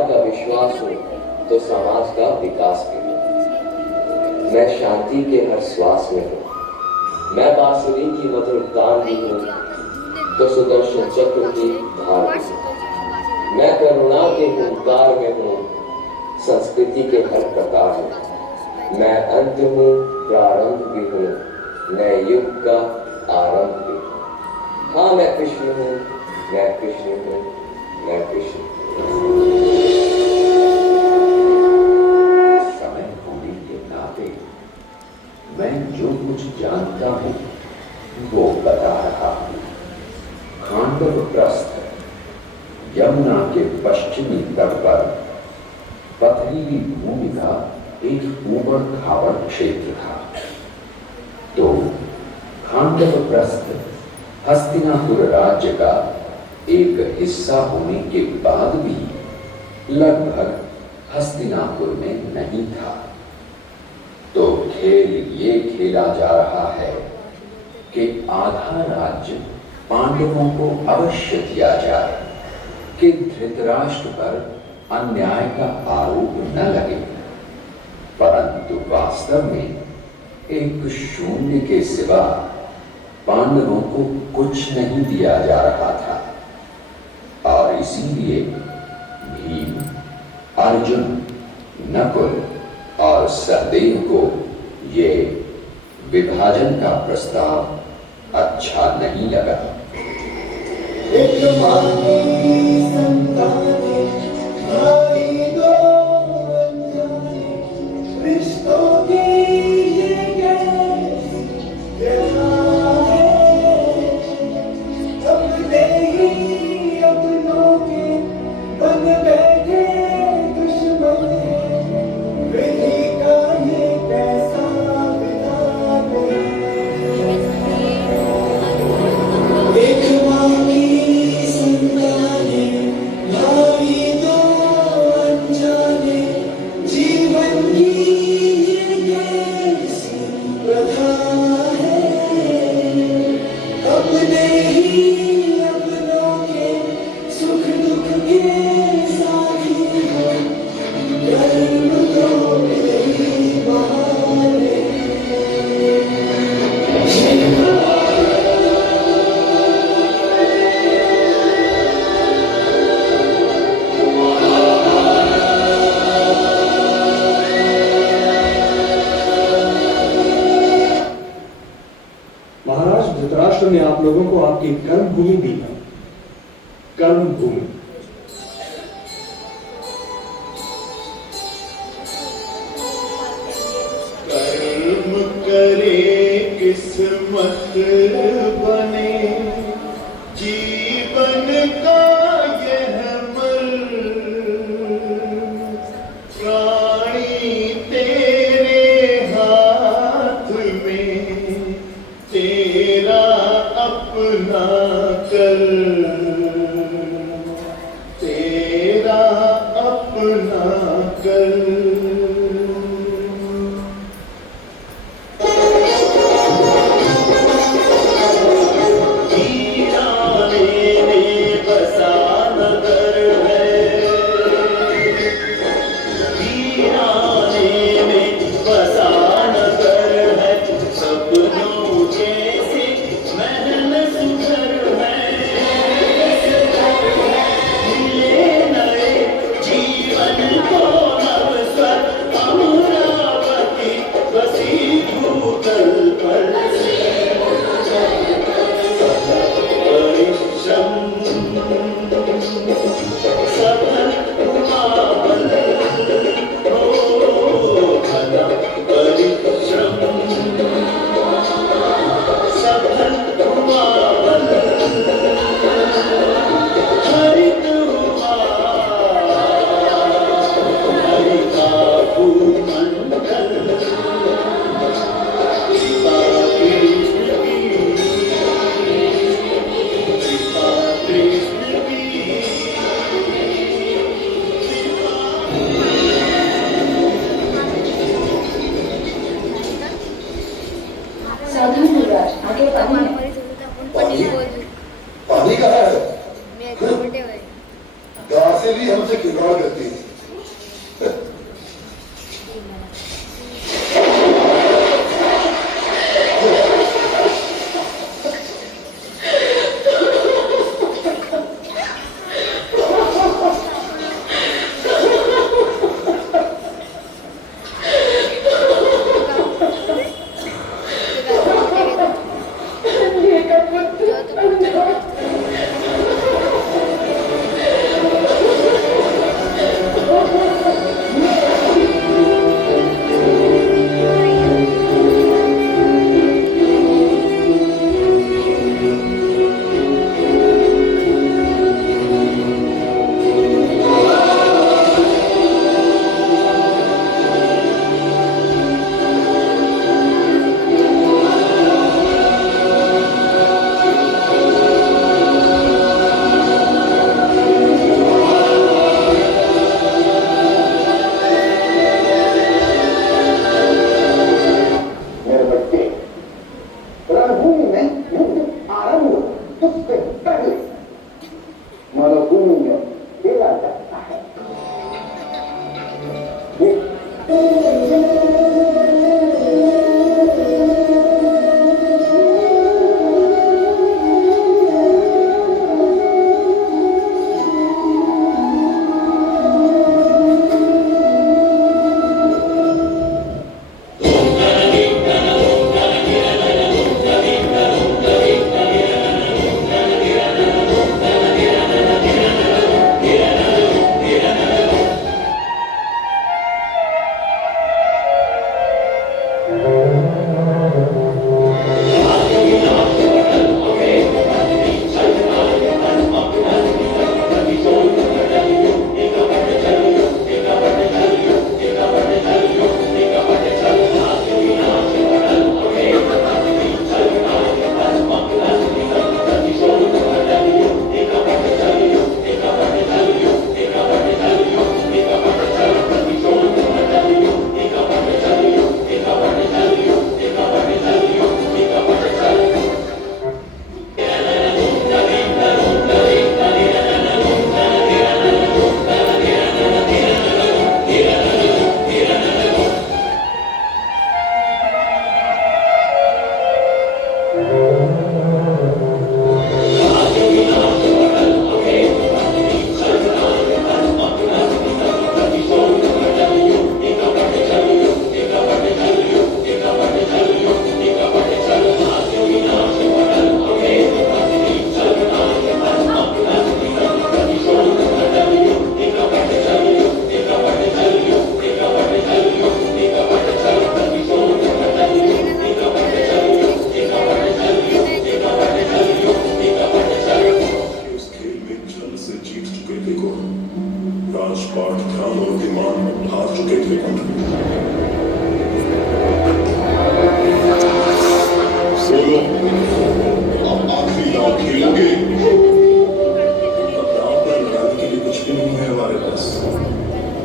परिवार का विश्वास हूँ तो समाज का विकास भी हूँ। मैं शांति के हर श्वास में हूँ। मैं बांसुरी की मधुर तान भी हूँ तो सुदर्शन चक्र की धार भी हूँ। मैं करुणा के हुंकार में हूँ, संस्कृति के हर प्रकार में। मैं अंत हूँ, प्रारंभ भी हूँ, नए युग का आरंभ भी हूँ। हाँ, मैं कृष्ण हूँ, मैं कृष्ण हूँ, मैं कृष्ण हूँ। समय होने के नाते मैं जो कुछ जानता हूँ वो बता रहा हूँ। खांडव प्रस्थ यमुना के पश्चिमी तट पर पथरीली भूमि का एक ऊबड़ खाबड़ क्षेत्र था। तो खांडव प्रस्थ हस्तिनापुर राज्य का एक हिस्सा होने के बाद भी लगभग हस्तिनापुर में नहीं था। तो खेल ये खेला जा रहा है कि आधा राज्य पांडवों को अवश्य दिया जाए कि धृतराष्ट्र पर अन्याय का आरोप न लगे, परंतु वास्तव में एक शून्य के सिवा पांडवों को कुछ नहीं दिया जा रहा था। और इसीलिए भीम, अर्जुन, नकुल और सहदेव को ये विभाजन का प्रस्ताव अच्छा नहीं लगा। एक मांगी संताने, भाई दो अनजाने, रिश्तों की ये कैसी व्यथा है। अपने ही अपनों के बन बैठे दुश्मन है। विधि का ये कैसा विधान है। एक माँ की संताने, भाई दो अनजाने, जीवन की ये कैसी प्रथा है। अपने ही अपनों के सुख दुख के साथी हो, कर्म तो यही बहाने। महाराज धृतराष्ट्र ने आप लोगों को आपकी कर्म भूमि दी है। कर्म भूमि कर्म करे किस्मत बने, जीवन का यह मर्म। प्राणी तेरे हाथ में, तेरा अपना कर, तेरा अपना कर। पानी कहाँ है? दासिली हमसे कितना स्वागत है।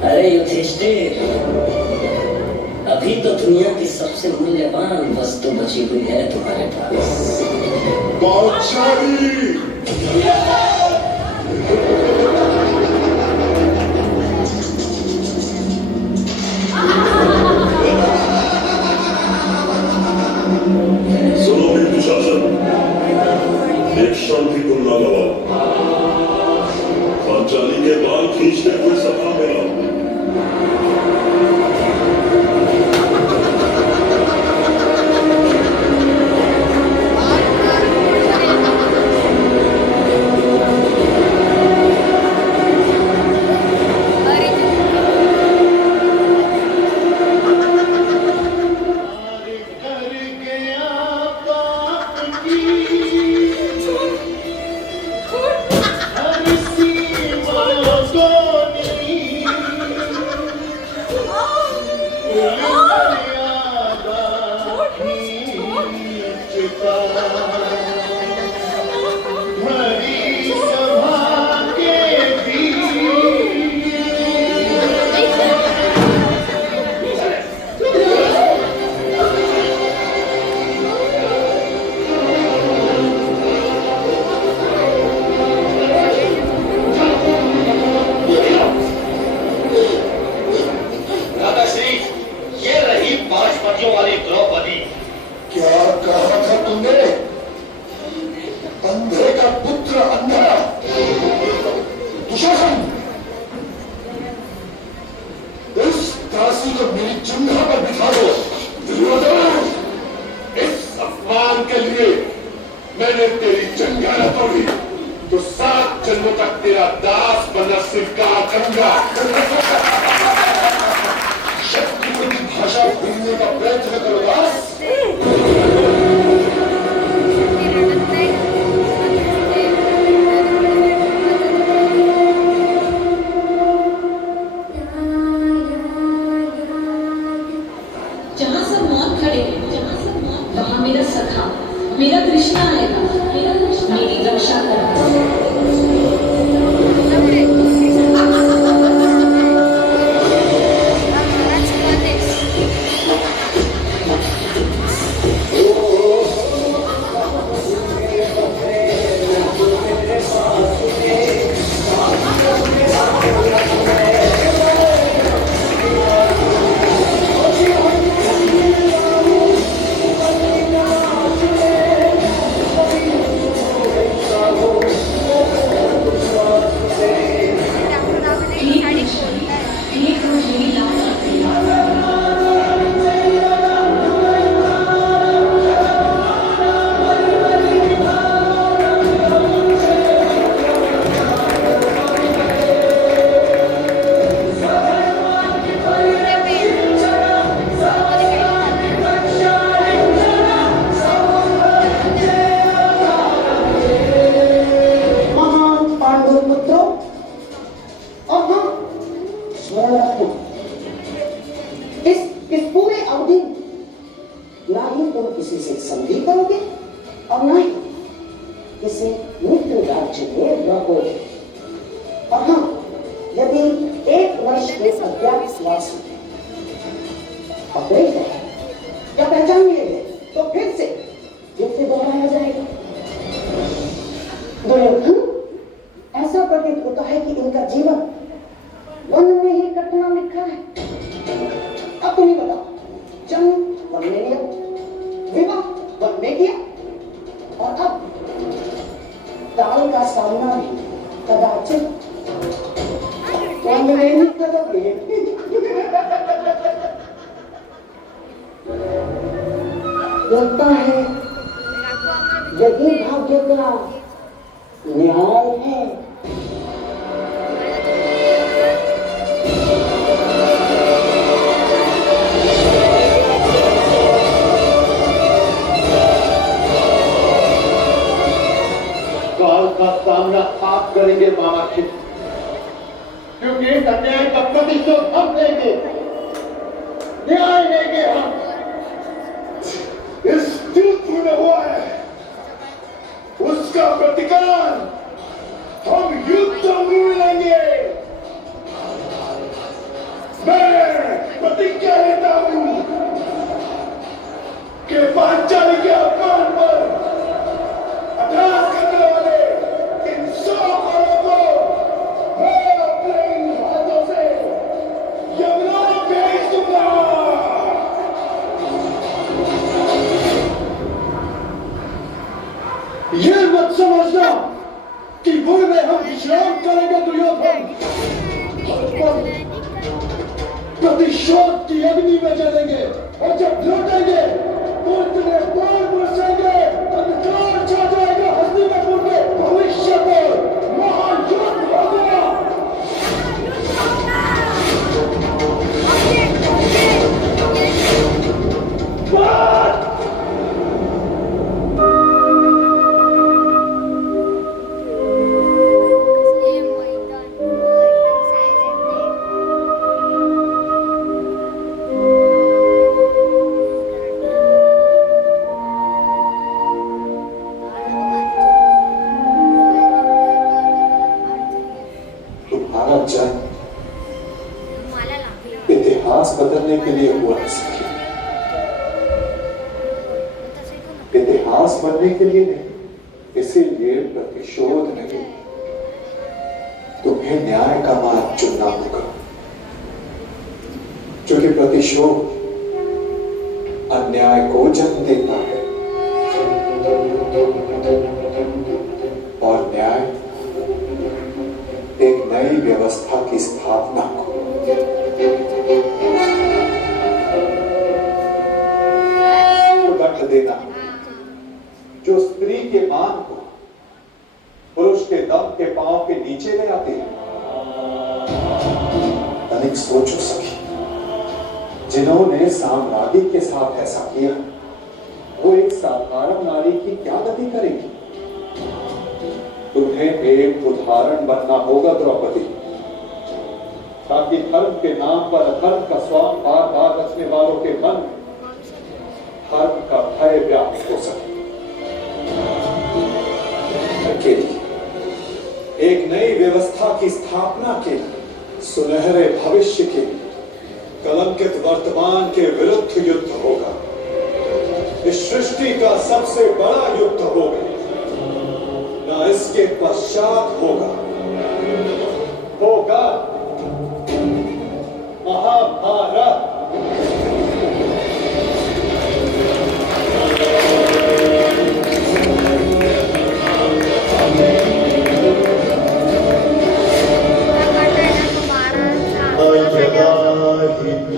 अरे युधिष्ठिर, अभी तो दुनिया की सबसे मूल्यवान वस्तु बची हुई है तुम्हारे पास। बादशाही सुनो भी दुशासन, एक क्षण भी तुम ना गवाओ। पांचाली के बाल खींचते हुए सभा में लाओ। हर सीमा को नी दासी को मेरी जंघा पर बिठा दो। दुर्योधन, इस अपमान के लिए मैंने तेरी जंघा न तोड़ी तो 7 जन्मों तक तेरा दास बनना स्वीकार करूंगा। शत्रुओं की भाषा भूलने का प्रयत्न करो दास। जहाँ सब मौत खड़े वहाँ मेरा सखा, मेरा कृष्णा आएगा, मेरी रक्षा इस पूरे अवधि ना ही तुम किसी से संधि करोगे और ना ही किसी मित्र राज्य में रहोगे। और हाँ, यदि 1 वर्ष के अज्ञातवास पकड़े गए या पहचान लिए गए तो फिर से युद्ध दोहराया जाएगा। दुर्योधन, ऐसा प्रतीत होता है कि इनका जीवन वन में ही कटना लिखा है। अब तुम्हें बताओ, जन्म वन में लिया, विवाह वन में किया और अब काल का सामना भी कदाचित वन में ही करोगे। लगता है यही भाग्य का न्याय है। काल का सामना आप करेंगे मामा जी, क्योंकि इस अन्याय का प्रतिशोध हम लेंगे, न्याय लेंगे हम। इस युद्ध में हुआ है उसका प्रतिकार हम युद्ध में लेंगे। मैं प्रतिज्ञा लेता हूं कि पांचाली के अपमान पर अपराध करने वाले इन 100 घोड़ों को मैं अपने इन हाथों से यमुना भेज दूंगा। ये मत समझना कि भूल में हम विश्राम करेंगे दुर्योधन, प्रतिशोध की अग्नि में जलेंगे और जब लौटेंगे तो इतने बाण बरसेंगे, अंधकार छा जाएगा हस्तिनापुर के भविष्य पर, महायुद्ध होगा। इतिहास बदलने के लिए हुआ है, इतिहास बनने के लिए नहीं। इसीलिए प्रतिशोध नहीं, तुम्हें न्याय का मार्ग चुनना होगा, क्योंकि प्रतिशोध अन्याय को जन्म देता है और न्याय एक नई व्यवस्था की स्थापना को। ठीक सोचो सखी, जिन्होंने साम्राज्य के साथ ऐसा किया वो एक साधारण नारी की क्या गति करेगी। तुम्हें एक उदाहरण बनना होगा द्रौपदी, ताकि धर्म के नाम पर अधर्म का स्वाद बार बार रचने वालों के मन में धर्म का भय व्याप्त हो सके। अकेली एक नई व्यवस्था की स्थापना के सुनहरे भविष्य के कलंकित वर्तमान के विरुद्ध युद्ध होगा। इस सृष्टि का सबसे बड़ा युद्ध होगा, ना इसके पश्चात होगा महाभारत।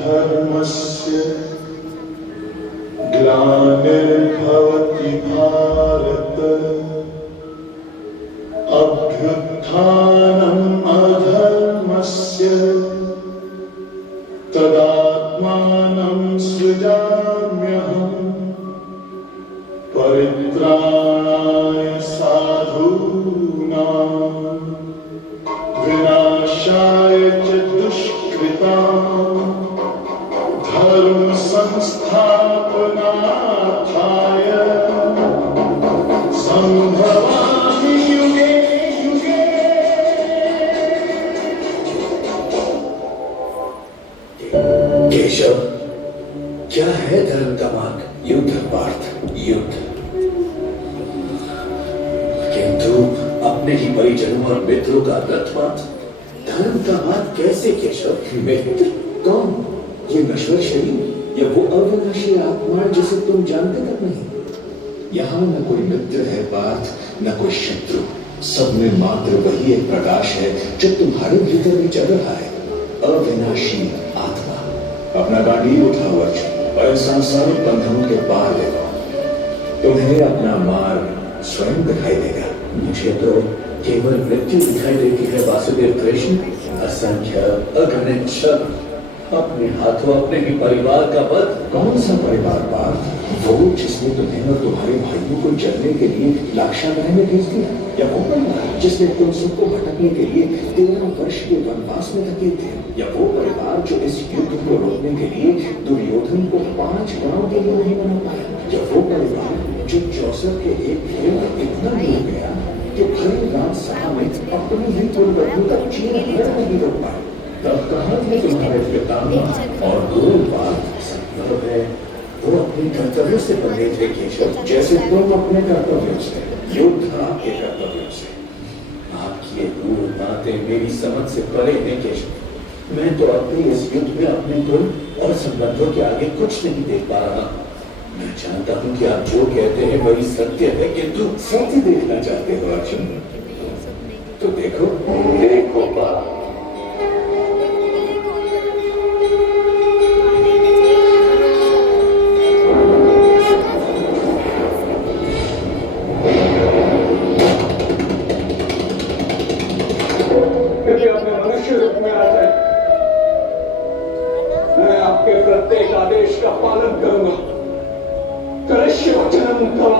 धर्मस्य ग्लानिर्भवति भारत, अभ्युत्थानम् अधर्मस्य तदात्मानं सृजाम्यहम्, परित्राणाय साधूनां विनाशाय च दुष्कृताम्, धर्म संस्थापनार्थाय संभवामि युगे युगे। केशव, क्या है धर्म का मार्ग? युद्ध पार्थ, युद्ध। किंतु अपने ही परिजनों और मित्रों का रथपात धर्म का मार्ग कैसे केशव? मित्र कौन? ये नश्वर शरीर या वो अविनाशी आत्मा जिसे तुम जानते तक नहीं? यहाँ न कोई मित्र है पार्थ, न कोई शत्रु, सब में मात्र वही एक प्रकाश है जो तुम्हारे भीतर भी चल रहा है, अविनाशी आत्मा। अपना गांडीव उठाओ अर्जुन और इन सांसारिक बंधनों के पार ले जाओ, तुम्हें अपना मार्ग स्वयं दिखाई देगा। मुझे तो केवल मृत्यु दिखाई देती है वासुदेव कृष्ण, असंख्य अगणित शब्द, अपने हाथों अपने ही परिवार का वध। कौन सा परिवार पार्थ? वो जिसने तुम्हें और तुम्हारे भाइयों को जलने के लिए लाक्षागृह में भेज दिया, या वो परिवार जिसने तुम सबको भटकने के लिए 13 वर्ष के वनवास में धकेल दिया, या वो परिवार जो इस युद्ध को रोकने के लिए दुर्योधन को 5 गांव के लिए नहीं बना पाया, या वो परिवार जो 64 के एक भेड़ में इतना डूब गया कि भरी रात सभा में अपनी ही कुलवधु तक चीर हरण नहीं रोक पाए। तब कहाँ थे तुम्हारे पितामह और गुरु पार्थ? संभव है वो अपने कर्तव्यों से बंधे थे केशव, जैसे तुम अपने कर्तव्यों से। युद्ध आपके कर्तव्यों से। आपकी ये दूर बातें मेरी समझ से परे हैं केशव। मैं तो अपने इस युद्ध में अपने कुल और संबंधों के आगे कुछ नहीं देख पा रहा। मैं जानता हूँ कि आप जो कहते हैं वही सत्य है, किंतु सत्य देखना चाहते हो अर्जुन, तो देखो देखो पार्थ, प्रत्येक आदेश का पालन करूंगा। करिष्य वचनं तव।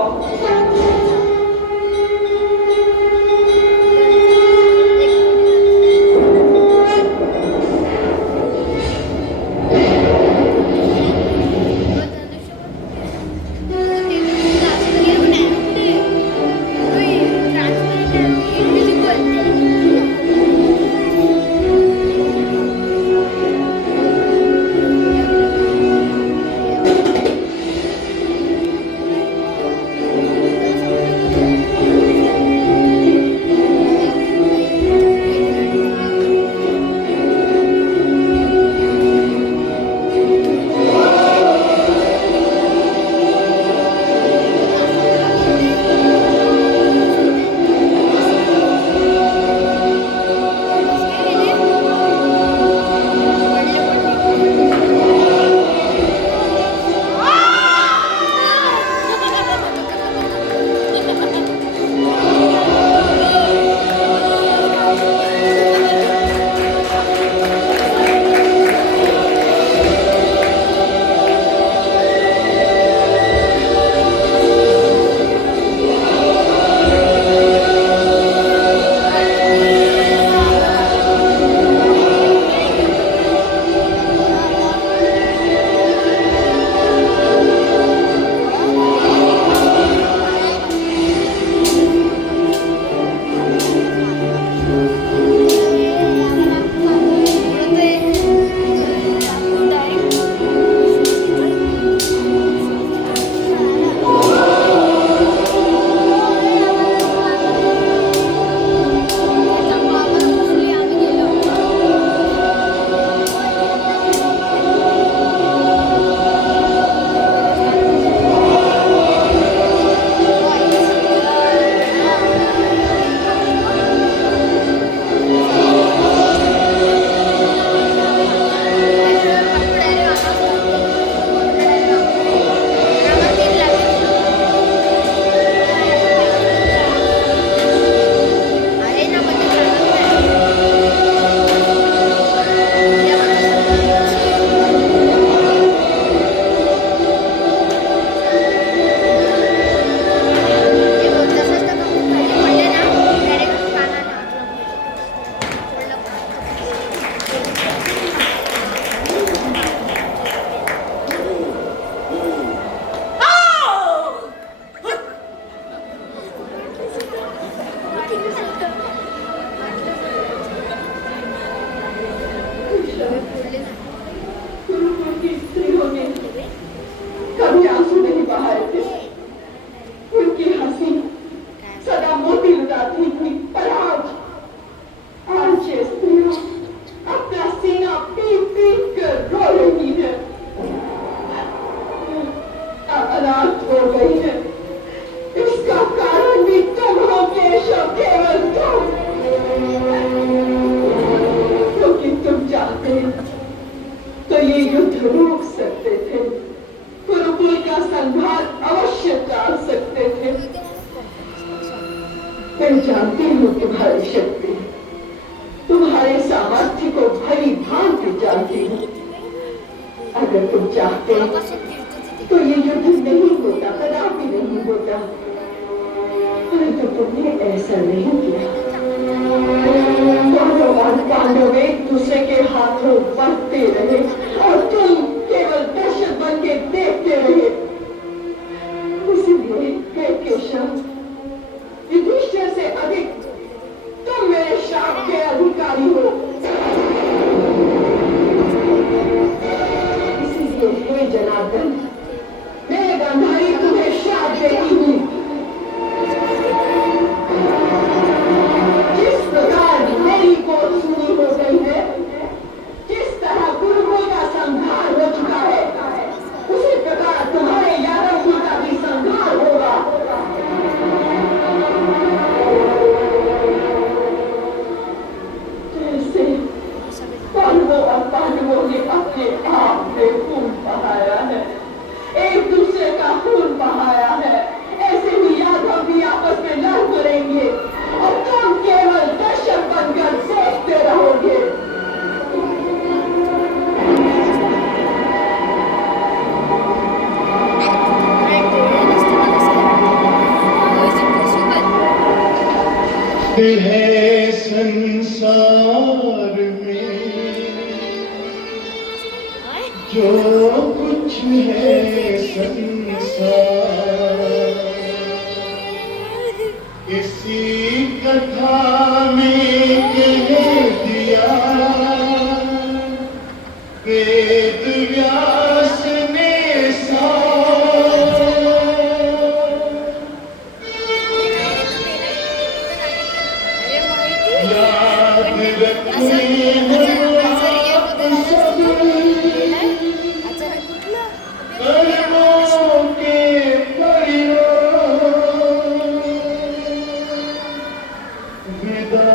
अगर तुम चाहते तो ये युद्ध नहीं होता, कदापि नहीं होता, परंतु तुमने ऐसा नहीं किया। कौरव और पांडव एक दूसरे के हाथों बढ़ते रहे और तुम केवल दर्शक बन के देखते रहे। इसलिए हे केशव, युधिष्ठिर से अधिक तुम मेरे शाप के अधिकारी हो। इसीलिए हे जनार्दन, मैं गांधारी तुम्हें शाप देती हूँ। जिस प्रकार मेरी गोद सुनी हो गई है, जिस तरह कुरुओं का संहार हो चुका है, उसी प्रकार तुम्हारे यादव कुल का भी संहार होगा। जैसे कौरवों और पांडवों ने अपने आप में खून बहाया है, एक दूसरे का खून बहाया है, ऐसे ही यादव भी आपस में लड़ पड़ेंगे और तुम केवल दर्शक बनकर देखते रहोगे। है संसार में जो कुछ है संसार, इसी कथा में कह दिया वेद व्यास ने सार। याद रखना कर्मों के परिणाम, विदा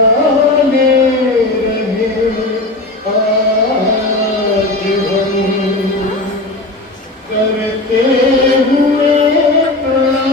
ले रहे आज हम करते हुए प्रणाम।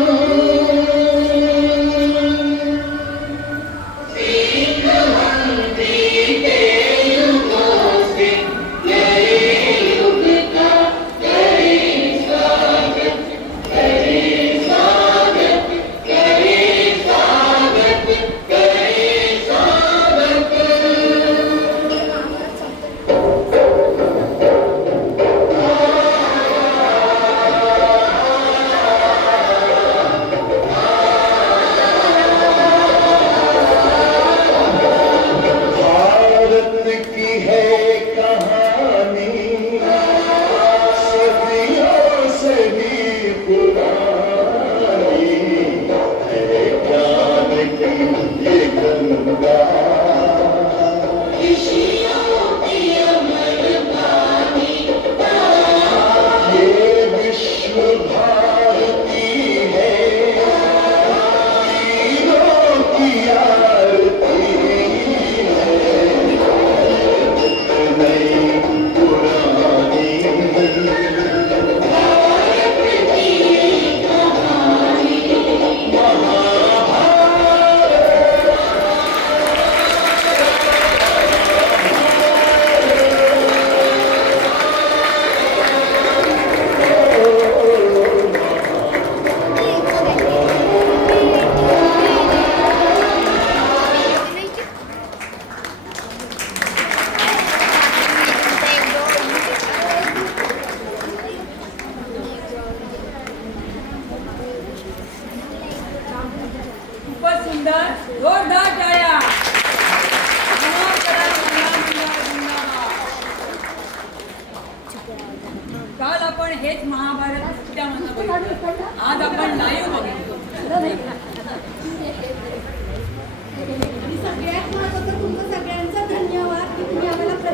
काल आपण हेच महाभारत आज आपण लाईव्ह बघितलं. सगळ्यात महत्त्वाचं तुमचं